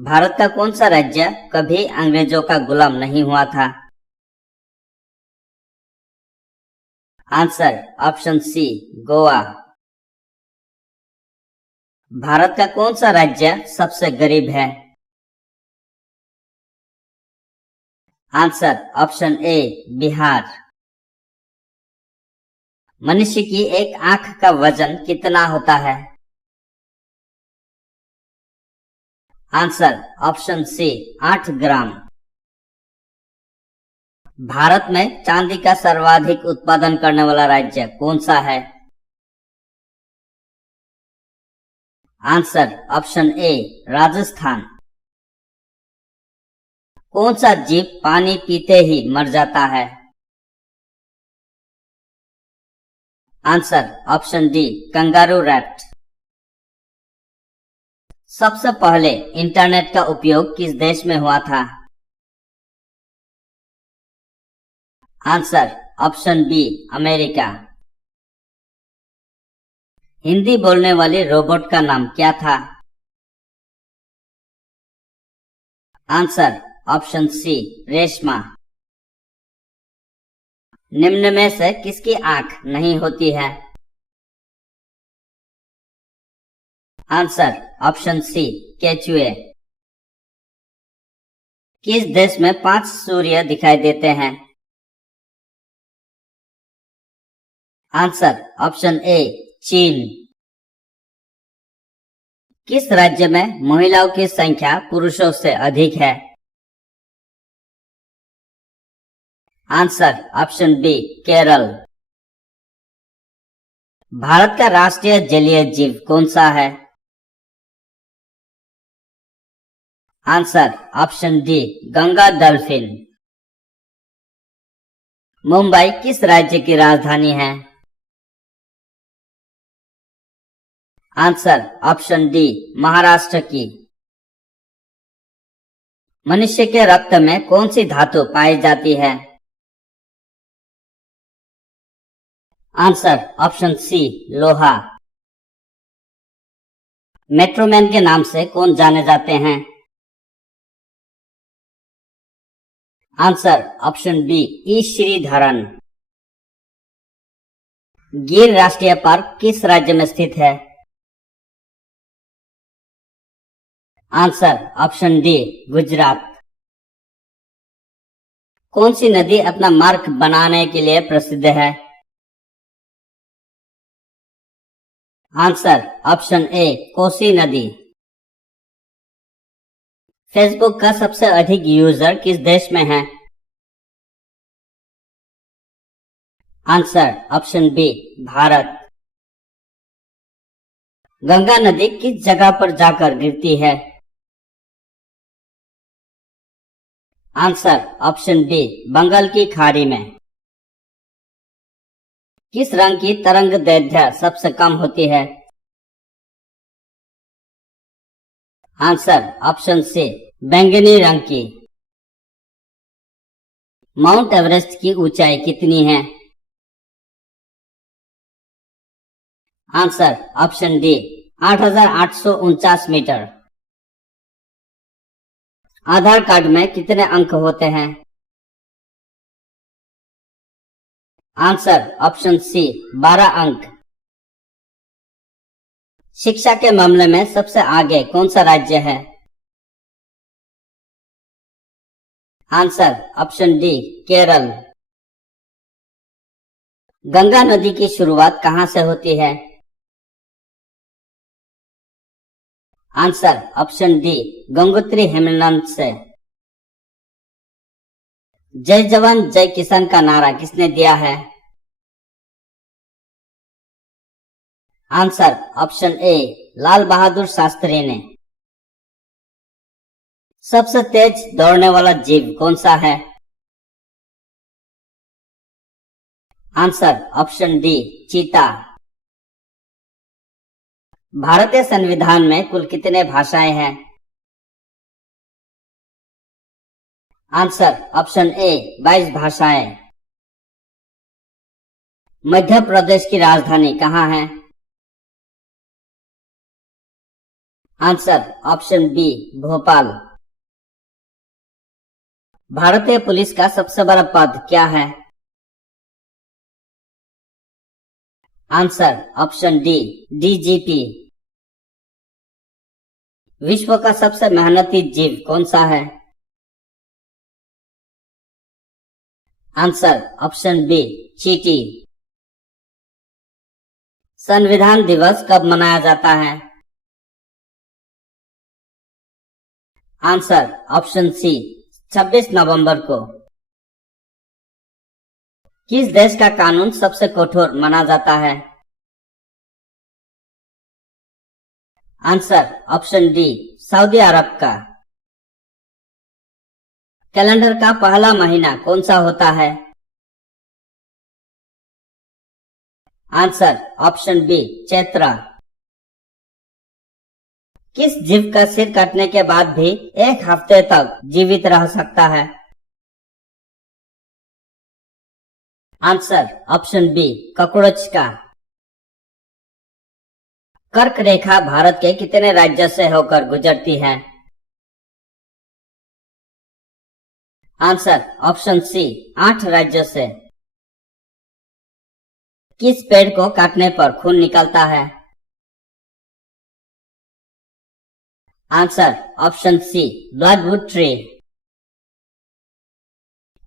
भारत का कौन सा राज्य कभी अंग्रेजों का गुलाम नहीं हुआ था? Answer option C, Goa. Bharat का कौन सा राज्य सबसे गरीब है? Answer option A, Bihar. मनुष्य की एक आंख का वजन कितना होता है? Answer option C, 8 gram. Bharat में चांदी का सर्वाधिक उत्पादन करने वाला राज्य कौन सा है? आंसर ऑप्शन ए, राजस्थान। कौन सा जीव पानी पीते ही मर जाता है? Answer option D, kangaroo rat. सबसे पहले इंटरनेट का उपयोग किस देश में हुआ था? Answer option B, America. Hindi बोलने वाले रोबोट का नाम क्या था? Answer option C, Reshma. निम्न में से किसकी आंख नहीं होती है? आंसर ऑप्शन सी, केचुए। किस देश में 5 सूर्य दिखाई देते हैं? आंसर ऑप्शन ए, चीन। किस राज्य में महिलाओं की संख्या पुरुषों से अधिक है? Answer option B, Kerala. Bharat का राष्ट्रीय जलीय जीव कौन सा है? Answer option D, Ganga dolphin. Mumbai किस राज्य की राजधानी है? आंसर ऑप्शन डी, महाराष्ट्र की। मनुष्य के रक्त में कौन सी धातु पाई जाती है? आंसर ऑप्शन सी, लोहा। मेट्रोमैन के नाम से कौन जाने जाते हैं? आंसर ऑप्शन बी, ई श्रीधरन। गिर राष्ट्रीय पार्क किस राज्य में स्थित है? Answer option D, Gujarat. कौन सी नदी अपना मार्ग बनाने के लिए प्रसिद्ध है? आंसर ऑप्शन ए, कोसी नदी। फेसबुक का सबसे अधिक यूजर किस देश में है? Answer option B, Bharat. Ganga नदी किस जगह पर जाकर गिरती है? आंसर ऑप्शन बी, बंगाल की खाड़ी में। किस रंग की तरंग दैर्घ्य सबसे कम होती है? आंसर ऑप्शन सी, बैंगनी रंग की। माउंट एवरेस्ट की ऊंचाई कितनी है? Answer option D, 8,849 metre. Aadhaar card में कितने अंक होते हैं? आंसर ऑप्शन सी, 12 अंक। शिक्षा के मामले में सबसे आगे कौन सा राज्य है? Answer option D, Kerala. Ganga नदी की शुरुआत कहां से होती है? आंसर ऑप्शन डी, गंगोत्री हेमनंद से। जय जवान जय किसान का नारा किसने दिया है? आंसर ऑप्शन ए, लाल बहादुर शास्त्री ने। सबसे तेज दौड़ने वाला जीव कौन सा है? आंसर ऑप्शन डी, चीता। भारतीय संविधान में कुल कितने भाषाएं हैं? आंसर ऑप्शन ए, 22 भाषाएं। मध्य प्रदेश की राजधानी कहाँ है? Answer option B Bhopal. भारतीय पुलिस का सबसे बड़ा पद क्या है? Answer option D DGP. विश्व का सबसे मेहनती जीव कौन सा है? आंसर ऑप्शन बी चींटी। संविधान दिवस कब मनाया जाता है? आंसर ऑप्शन सी 26 नवंबर को। किस देश का कानून सबसे कठोर माना जाता है? Answer option D Saudi Arab का। कैलेंडर का पहला महीना कौन सा होता है? Answer option B Chaitra. किस जीव का सिर काटने के बाद भी एक हफ्ते तक जीवित रह सकता है? आंसर ऑप्शन बी कॉकरोच का। कर्क रेखा भारत के कितने राज्य से होकर गुजरती है? आंसर ऑप्शन सी 8 राज्यों से। किस पेड़ को काटने पर खून निकलता है? Answer option C bloodwood tree.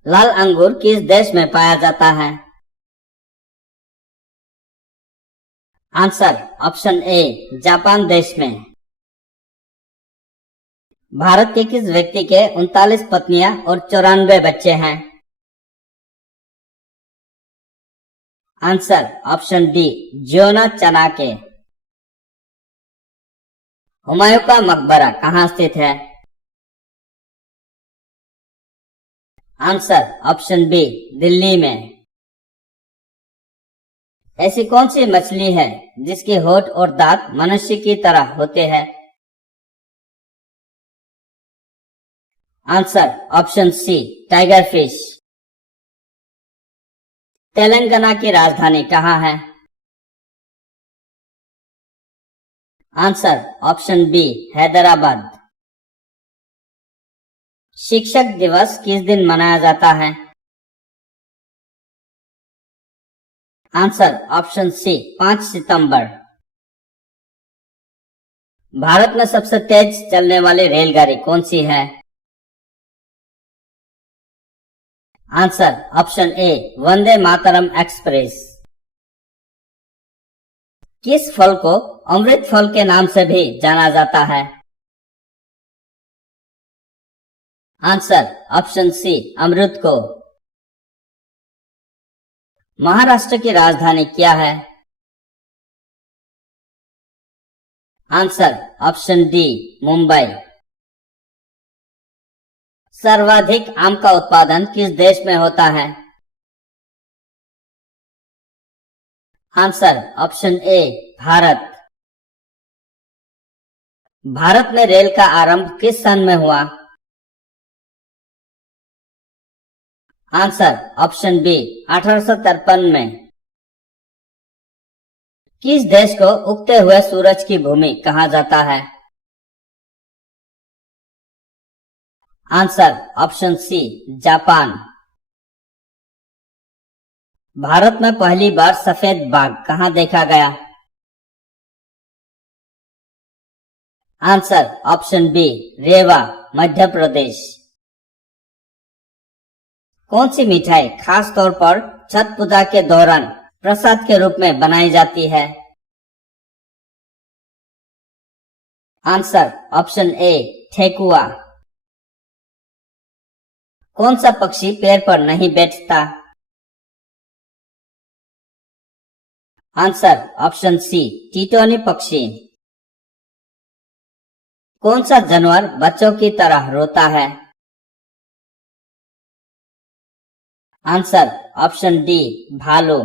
लाल अंगूर किस देश में पाया जाता है? आंसर ऑप्शन ए जापान देश में। भारत के किस व्यक्ति के 39 पत्नियां और 94 बच्चे हैं? Answer option D Ziona Chana. Humayun का मकबरा कहाँ स्थित है? आंसर ऑप्शन बी दिल्ली में। ऐसी कौन सी मछली है जिसके होंठ और दांत मनुष्य की तरह होते हैं? Answer option C tiger fish. Telangana की राजधानी कहाँ है? Answer option B Hyderabad. शिक्षक दिवस किस दिन मनाया जाता है? आंसर ऑप्शन सी 5 सितंबर। भारत में सबसे तेज चलने वाली रेलगाड़ी कौन सी है? Answer option A Vande Mataram express. किस फल को अमृत फल के नाम से भी जाना जाता है? आंसर ऑप्शन सी अमृत को। महाराष्ट्र की राजधानी क्या है? Answer option D Mumbai. सर्वाधिक आम का उत्पादन किस देश में होता है? Answer option A Bharat. Bharat में रेल का आरंभ किस सन में हुआ? आंसर ऑप्शन बी 1853 में। किस देश को उगते हुए सूरज की भूमि कहा जाता है? Answer option C Japan. Bharat में पहली बार सफेद बाघ कहां देखा गया? Answer option B Rewa Madhya Pradesh. कौन सी मिठाई खास तौर पर छठ पूजा के दौरान प्रसाद के रूप में बनाई जाती है? आंसर ऑप्शन ए ठेकुआ। कौन सा पक्षी पेड़ पर नहीं बैठता? आंसर ऑप्शन सी टीटोनी पक्षी। कौन सा जानवर बच्चों की तरह रोता है? आंसर ऑप्शन डी भालू।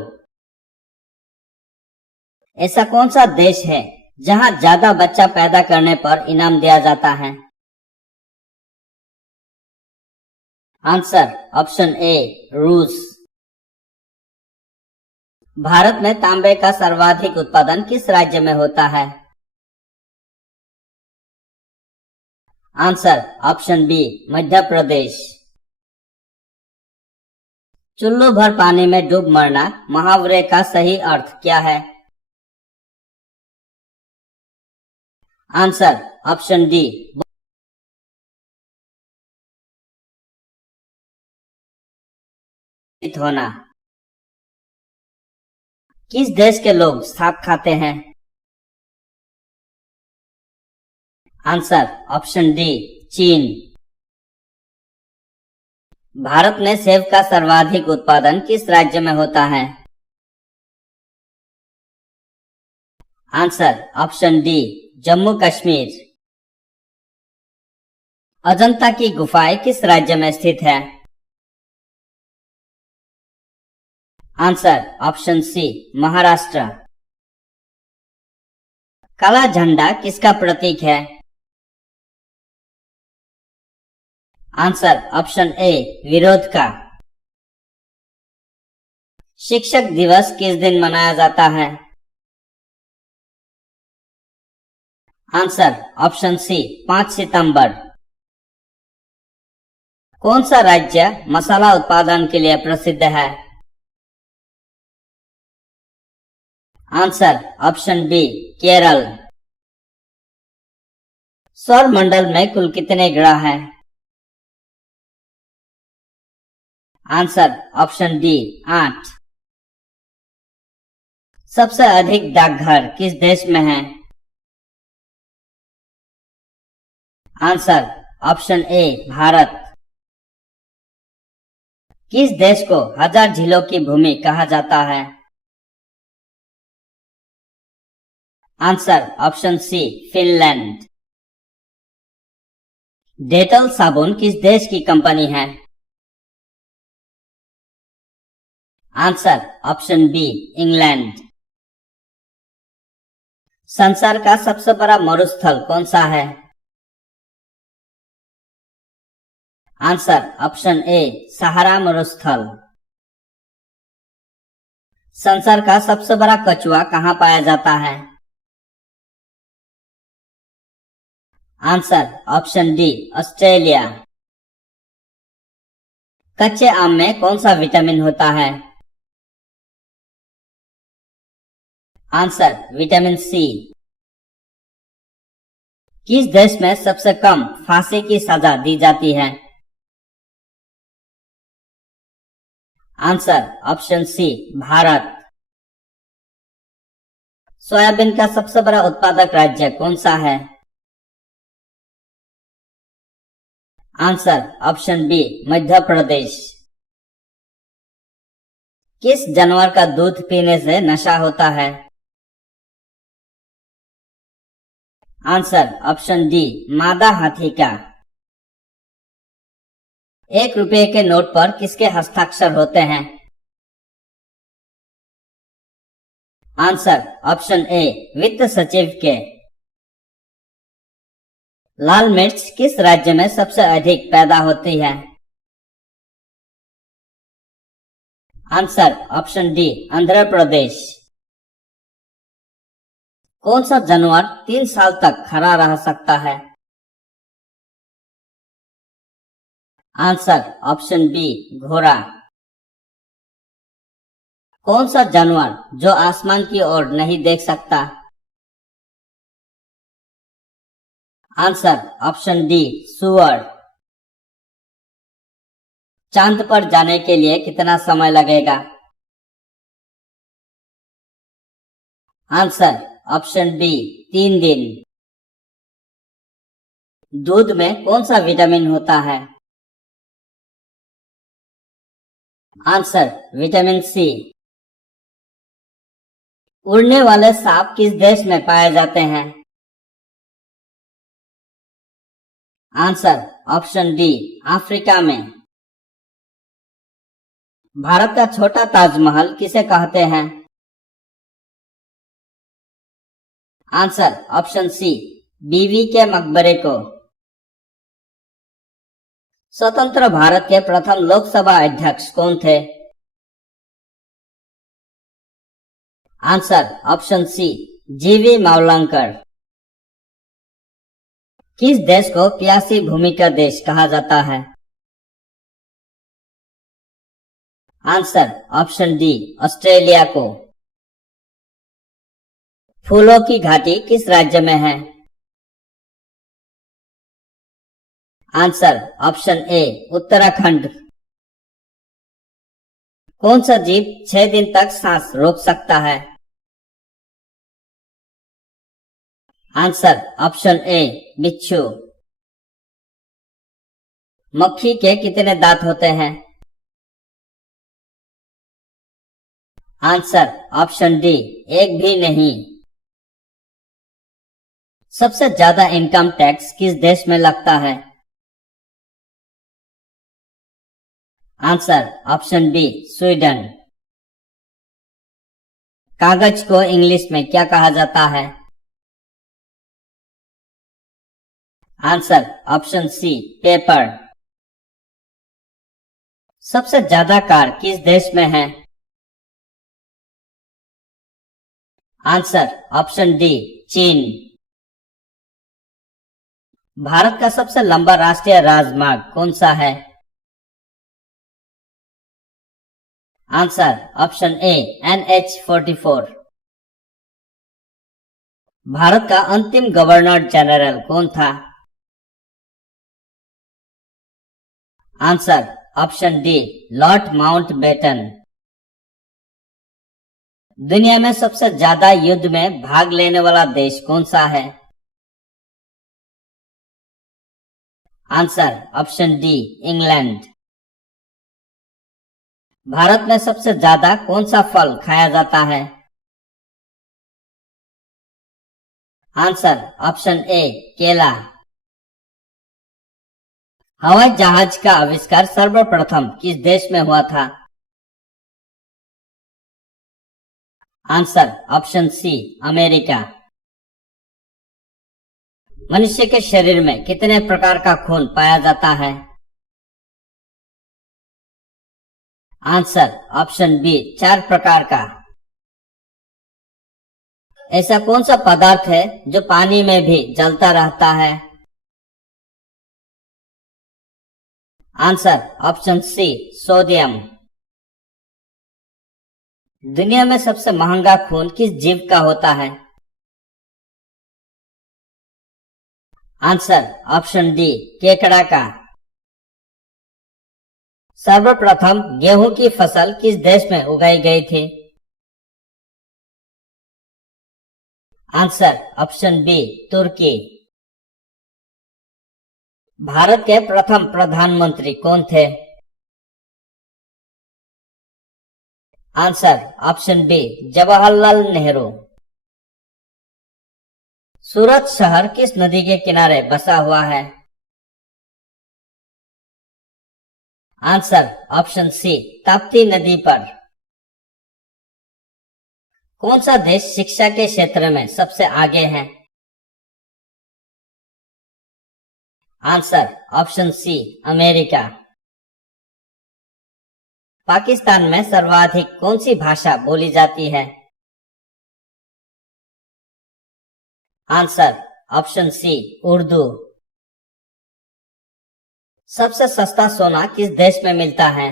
ऐसा कौन सा देश है जहां ज्यादा बच्चा पैदा करने पर इनाम दिया जाता है? आंसर ऑप्शन ए रूस। भारत में तांबे का सर्वाधिक उत्पादन किस राज्य में होता है? आंसर ऑप्शन बी मध्य प्रदेश। चुल्लू भर पानी में डूब मरना मुहावरे का सही अर्थ क्या है? आंसर ऑप्शन डी होना। किस देश के लोग सांप खाते हैं? आंसर ऑप्शन डी चीन। भारत में सेब का सर्वाधिक उत्पादन किस राज्य में होता है? Answer option D Jammu Kashmir. Ajanta की गुफाएं किस राज्य में स्थित है? Answer option C Maharashtra. काला झंडा किसका प्रतीक है? आंसर ऑप्शन ए विरोध का। शिक्षक दिवस किस दिन मनाया जाता है? आंसर ऑप्शन सी 5 सितंबर। कौन सा राज्य मसाला उत्पादन के लिए प्रसिद्ध है? Answer option B Kerala. सौर मंडल में कुल कितने ग्रह हैं? Answer option D 8। सबसे अधिक डाकघर किस देश में है? Answer option A Bharat. किस देश को 1000 झीलों की भूमि कहा जाता है? Answer option C Finland. Dettol साबुन किस देश की कंपनी है? Answer option B England. संसार का सबसे बड़ा मरुस्थल कौन सा है? आंसर ऑप्शन ए सहारा मरुस्थल। संसार का सबसे बड़ा कछुआ कहाँ पाया जाता है? Answer option D Australia. कच्चे आम में कौन सा विटामिन होता है? Answer vitamin C. किस देश में सबसे कम फांसी की सजा दी जाती है? Answer option C Bharat. Soybean का सबसे बड़ा उत्पादक राज्य कौन सा है? Answer option B Madhya Pradesh. किस जानवर का दूध पीने से नशा होता है? आंसर ऑप्शन डी मादा हाथी का। 1 रुपए के नोट पर किसके हस्ताक्षर होते हैं? आंसर ऑप्शन ए वित्त सचिव के। लाल मिर्च किस राज्य में सबसे अधिक पैदा होती है? Answer option D Andhra Pradesh. कौन सा जानवर 3 साल तक खड़ा रह सकता है? आंसर ऑप्शन बी घोड़ा। कौन सा जानवर जो आसमान की ओर नहीं देख सकता? आंसर ऑप्शन डी सुअर। चांद पर जाने के लिए कितना समय लगेगा? आंसर ऑप्शन बी 3 दिन। दूध में कौन सा विटामिन होता है? Answer vitamin C. उड़ने वाले सांप किस देश में पाए जाते हैं? आंसर ऑप्शन डी अफ्रीका में। भारत का छोटा ताजमहल किसे कहते हैं? आंसर ऑप्शन सी बीवी के मकबरे को। स्वतंत्र भारत के प्रथम लोकसभा अध्यक्ष कौन थे? आंसर ऑप्शन सी जीवी मावलंकर। किस देश को प्यासी भूमि का देश कहा जाता है? आंसर ऑप्शन डी, ऑस्ट्रेलिया को। फूलों की घाटी किस राज्य में है? आंसर ऑप्शन ए, उत्तराखंड। कौन सा जीव 6 दिन तक सांस रोक सकता है? आंसर ऑप्शन ए, बिच्छू। मक्खी के कितने दांत होते हैं? आंसर ऑप्शन डी, एक भी नहीं। सबसे ज्यादा इनकम टैक्स किस देश में लगता है? Answer option B, Sweden. कागज को इंग्लिश में क्या कहा जाता है? Answer option C, paper. सबसे ज्यादा कार किस देश में है? आंसर ऑप्शन डी, चीन। भारत का सबसे लंबा राष्ट्रीय राजमार्ग कौन सा है? आंसर ऑप्शन ए, NH-44। भारत का अंतिम गवर्नर जनरल कौन था? Answer option D, Lord Mountbatten. दुनिया में सबसे ज्यादा युद्ध में भाग लेने वाला देश कौन सा है? Answer option D, England. Bharat में सबसे ज्यादा कौन सा फल खाया जाता है? आंसर ऑप्शन ए, केला। हवाई जहाज का आविष्कार सर्वप्रथम किस देश में हुआ था? Answer option C, America. मनुष्य के शरीर में कितने प्रकार का खून पाया जाता है? आंसर ऑप्शन बी, 4 प्रकार का। ऐसा कौन सा पदार्थ है जो पानी में भी जलता रहता है? Answer option C, sodium. दुनिया में सबसे महंगा खून किस जीव का होता है? आंसर ऑप्शन डी, केकड़ा का। सर्वप्रथम गेहूं की फसल किस देश में उगाई गई थी? आंसर ऑप्शन बी, तुर्की। भारत के प्रथम प्रधानमंत्री कौन थे? Answer option B, Jawaharlal Nehru. Surat शहर किस नदी के किनारे बसा हुआ है? आंसर ऑप्शन सी, ताप्ती नदी पर। कौन सा देश शिक्षा के क्षेत्र में सबसे आगे है? Answer option C, America. Pakistan में सर्वाधिक कौन सी भाषा बोली जाती है? Answer option C, Urdu. सबसे सस्ता सोना किस देश में मिलता है?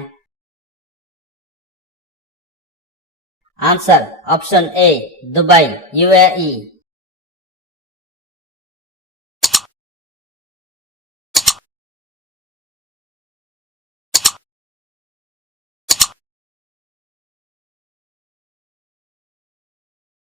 Answer option A, Dubai, UAE।